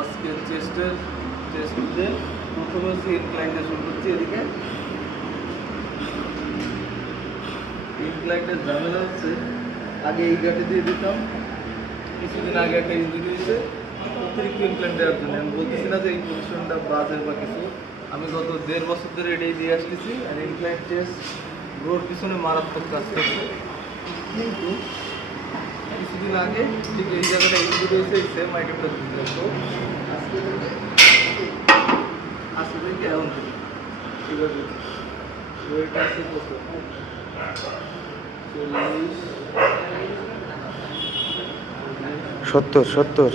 আজকে চেস্টে প্রথমে হচ্ছে ইনক্লাইনটা শুরু করছি। এদিকে ইনক্লাইনটার ঝামেলা হচ্ছে, আগে এই গাটে দিয়ে দিতাম, কিছুদিন আগে একটা ইঞ্জুরি হয়েছে অতিরিক্ত ইনক্লাইন দেওয়ার জন্য। আমি বলতেছি না যে এই পজিশনটা বাজে বা কিছু, আমি গত 1.5 বছর ধরে এটাই দিয়ে আসতেছি। আর ইনক্লাইন চেস্ট গ্রোর পিছনে মারাত্মক কাজ করছে। কিন্তু কিছুদিন আগে ঠিক এই জায়গাটা ইনজুরি হয়েছে, সেম আইটেমটা দিতে তো আজকে থেকে এখন ঠিক আছে। ওয়েট আছে কত? 40 70